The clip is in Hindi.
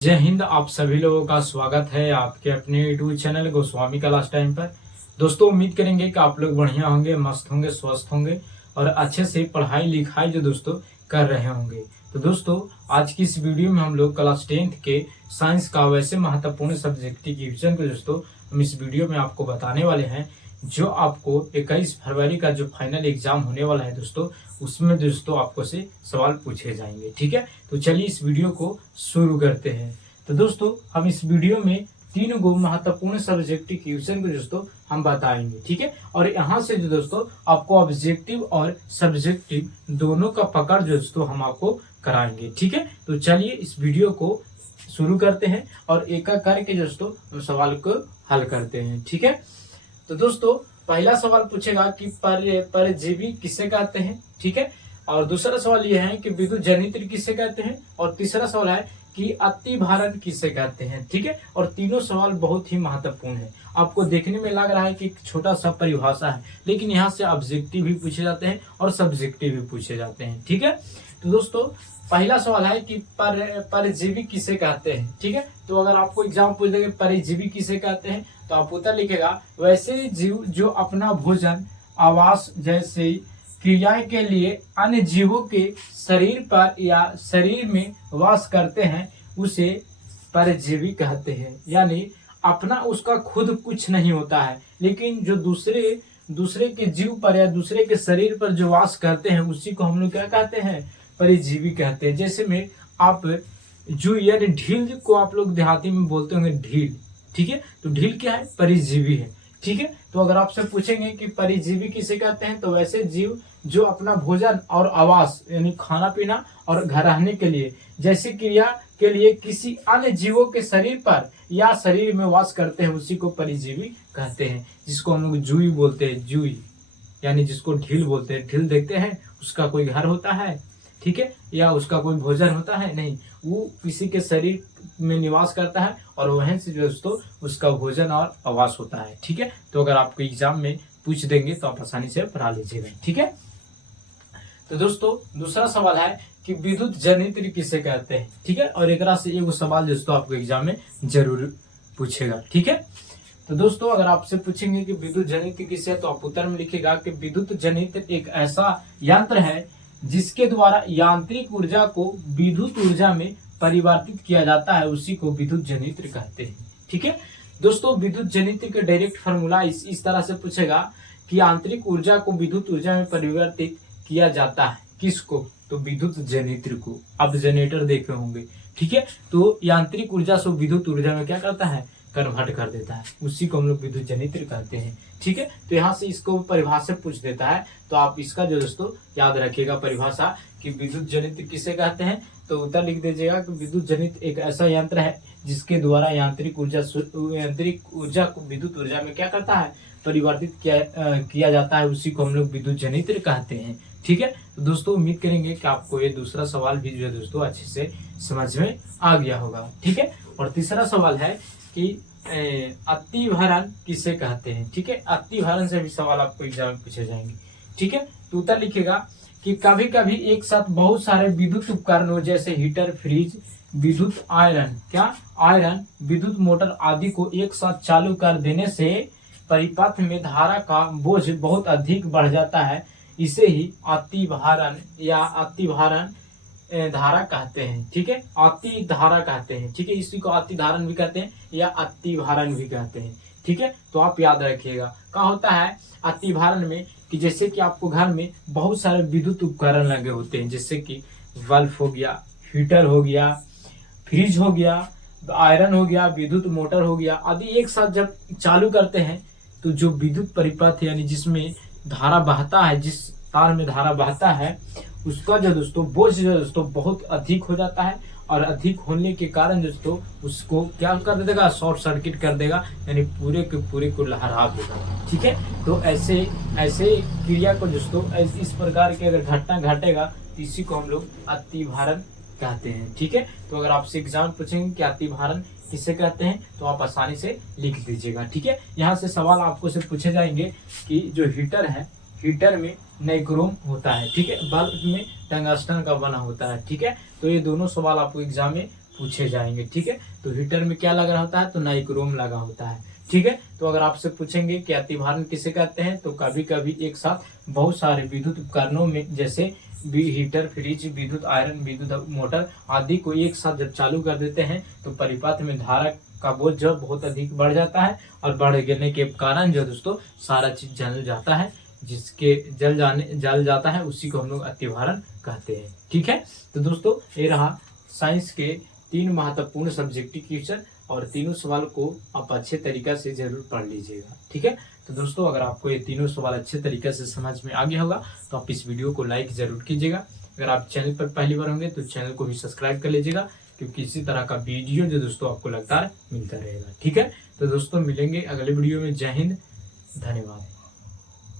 जय हिंद। आप सभी लोगों का स्वागत है आपके अपने YouTube channel Goswami class time पर। दोस्तों उम्मीद करेंगे कि आप लोग बढ़िया होंगे, मस्त होंगे, स्वस्थ होंगे और अच्छे से पढ़ाई लिखाई जो दोस्तों कर रहे होंगे। तो दोस्तों आज की इस वीडियो में हम लोग क्लास 10th के साइंस का वैसे महत्वपूर्ण सब्जेक्ट की रिवीजन को दोस्तों हम इस वीडियो में आपको बताने वाले हैं, जो आपको 21 फरवरी का जो फाइनल एग्जाम होने वाला है दोस्तों, उसमें दोस्तों आपको से सवाल पूछे जाएंगे। ठीक है, तो चलिए इस वीडियो को शुरू करते हैं। तो दोस्तों हम इस वीडियो में तीन गो महत्वपूर्ण सब्जेक्टिव क्वेश्चन को दोस्तों हम बताएंगे। ठीक है, और यहाँ से जो दोस्तों आपको ऑब्जेक्टिव और सब्जेक्टिव दोनों का पकड़ जो दोस्तों हम आपको कराएंगे। ठीक है, तो चलिए इस वीडियो को शुरू करते हैं और एक एक करके दोस्तों हम सवाल को हल करते हैं। ठीक है, तो दोस्तों पहला सवाल पूछेगा कि परजीवी किसे कहते हैं। ठीक है, और दूसरा सवाल यह है कि विद्युत जनित्र किसे कहते हैं, और तीसरा सवाल है कि अतिभारण किसे कहते हैं। ठीक है, और तीनों सवाल बहुत ही महत्वपूर्ण है। आपको देखने में लग रहा है कि एक छोटा सा परिभाषा है, लेकिन यहाँ से ऑब्जेक्टिव भी पूछे जाते हैं और सब्जेक्टिव भी पूछे जाते हैं। ठीक है, तो दोस्तों पहला सवाल है कि परजीवी किसे कहते हैं। ठीक है, तो अगर आपको एग्जाम पूछ देंगे परजीवी किसे कहते हैं, तो आप उत्तर लिखेगा वैसे जीव जो अपना भोजन, आवास जैसे क्रियाएं के लिए अन्य जीवों के शरीर पर या शरीर में वास करते हैं, उसे परजीवी कहते हैं। यानी अपना उसका खुद कुछ नहीं होता है, लेकिन जो दूसरे के जीव पर या दूसरे के शरीर पर जो वास करते हैं, उसी को हम लोग क्या कहते हैं, परजीवी कहते हैं। जैसे में आप जो यानी ढील को आप लोग देहाती में बोलते होंगे ढील। ठीक है, तो ढील क्या है, परजीवी है। ठीक है, तो अगर आपसे पूछेंगे कि परजीवी किसे कहते हैं, तो वैसे जीव जो अपना भोजन और आवास यानी खाना पीना और घर रहने के लिए जैसी क्रिया के लिए किसी अन्य जीवों के शरीर पर या शरीर में वास करते हैं, उसी को परजीवी कहते हैं। जिसको हम लोग जूई बोलते हैं, जूई यानी जिसको ढील बोलते हैं। ढील देखते हैं, उसका कोई घर होता है, ठीक है, या उसका कोई भोजन होता है नहीं, वो किसी के शरीर में निवास करता है और वहीं से दोस्तों उसका भोजन और आवास होता है। ठीक है, तो अगर आपको एग्जाम में पूछ देंगे तो आप आसानी से पढ़ा लीजिएगा। ठीक है, तो दोस्तों दूसरा सवाल है कि विद्युत जनित्र किसे कहते हैं। ठीक है, और एक से एक सवाल दोस्तों आपको एग्जाम में जरूर पूछेगा। ठीक है, तो दोस्तों अगर आपसे पूछेंगे कि विद्युत जनित्र किसे, तो आप उत्तर में लिखेगा कि विद्युत जनित्र एक ऐसा यंत्र है जिसके द्वारा यांत्रिक ऊर्जा को विद्युत ऊर्जा में परिवर्तित किया जाता है, उसी को विद्युत जनित्र कहते हैं। ठीक है, दोस्तों विद्युत जनित्र के डायरेक्ट फार्मूला इस तरह से पूछेगा कि आंतरिक ऊर्जा को विद्युत ऊर्जा में परिवर्तित किया जाता है। किसको, तो विद्युत जनित्र को। आप जनरेटर देखे होंगे। ठीक है, तो यांत्रिक ऊर्जा से विद्युत ऊर्जा में क्या करता है, कन्वर्ट कर देता है, उसी को हम लोग विद्युत जनित्र कहते हैं। ठीक है, तो यहाँ से इसको परिभाषा पूछ देता है, तो आप इसका जो दोस्तों याद रखिएगा परिभाषा कि विद्युत जनित्र किसे कहते हैं, तो उत्तर लिख दीजिएगा कि विद्युत जनित्र एक ऐसा यंत्र है जिसके द्वारा यांत्रिक ऊर्जा को विद्युत ऊर्जा में क्या करता है, परिवर्तित किया जाता है, उसी को हम लोग विद्युत जनित्र कहते हैं। ठीक है, तो दोस्तों उम्मीद करेंगे कि आपको ये दूसरा सवाल भी जो है दोस्तों अच्छे से समझ में आ गया होगा। ठीक है, और तीसरा सवाल है कि अतिभारण किसे कहते हैं। ठीक है, अतिभारण से भी सवाल आपको एग्जाम में पूछे जाएंगे। ठीक है, तो उत्तर लिखेगा कि कभी कभी एक साथ बहुत सारे विद्युत उपकरणों जैसे हीटर, फ्रिज, विद्युत आयरन, विद्युत मोटर आदि को एक साथ चालू कर देने से परिपथ में धारा का बोझ बहुत अधिक बढ़ जाता है। इसे ही अतिभारण या अतिभारण धारा कहते हैं। ठीक है, अति धारा कहते हैं। ठीक है, इसी को अति धारण भी कहते हैं या अतिभारण भी कहते हैं। ठीक है, तो आप याद रखिएगा क्या होता है अतिभारण में, कि जैसे कि आपको घर में बहुत सारे विद्युत उपकरण लगे होते हैं, जैसे कि बल्ब हो गया, हीटर हो गया, फ्रिज हो गया, आयरन हो गया, विद्युत मोटर हो गया आदि, एक साथ जब चालू करते हैं तो जो विद्युत परिपथ यानी जिसमें धारा बहता है, जिस तार में धारा बहता है, उसका जो दोस्तों बोझ जो दोस्तों बहुत अधिक हो जाता है, और अधिक होने के कारण दोस्तों उसको क्या कर देगा, शॉर्ट सर्किट कर देगा, यानी पूरे के पूरे को लहरा देगा। ठीक है, तो ऐसे क्रिया को दोस्तों इस प्रकार की अगर घटना घटेगा तो इसी को हम लोग अतिभारण कहते हैं। ठीक है, तो अगर आपसे एग्जाम पूछेंगे कि अतिभारण किसे कहते हैं, तो आप आसानी से लिख दीजिएगा। ठीक है, यहाँ से सवाल आपको से पूछे जाएंगे कि जो हीटर है, हीटर में नाइक्रोम होता है। ठीक है, बल्ब में टंगस्टन का बना होता है। ठीक है, तो ये दोनों सवाल आपको एग्जाम में पूछे जाएंगे। ठीक है, तो हीटर में क्या लगा होता है, तो नाइक्रोम लगा होता है। ठीक है, तो अगर आपसे पूछेंगे कि अतिभारण किसे कहते हैं, तो कभी कभी एक साथ बहुत सारे विद्युत उपकरणों में जैसे हीटर, फ्रिज, विद्युत आयरन, विद्युत मोटर आदि को एक साथ जब चालू कर देते हैं तो परिपथ में धारा का बोझ जब बहुत अधिक बढ़ जाता है और बढ़ गिरने के कारण जो दोस्तों सारा चीज जल जाता है, जिसके जल जाता है उसी को हम लोग अतिभारण कहते हैं। ठीक है, तो दोस्तों ये रहा साइंस के 3 महत्वपूर्ण सब्जेक्टिव क्वेश्चन और तीनों सवाल को आप अच्छे तरीका से जरूर पढ़ लीजिएगा। ठीक है, तो दोस्तों अगर आपको ये तीनों सवाल अच्छे तरीके से समझ में आ गया होगा तो आप इस वीडियो को लाइक जरूर कीजिएगा। अगर आप चैनल पर पहली बार होंगे तो चैनल को भी सब्सक्राइब कर लीजिएगा, क्योंकि इसी तरह का वीडियो जो दोस्तों आपको लगातार मिलता रहेगा। ठीक है, तो दोस्तों मिलेंगे अगले वीडियो में। जय हिंद, धन्यवाद।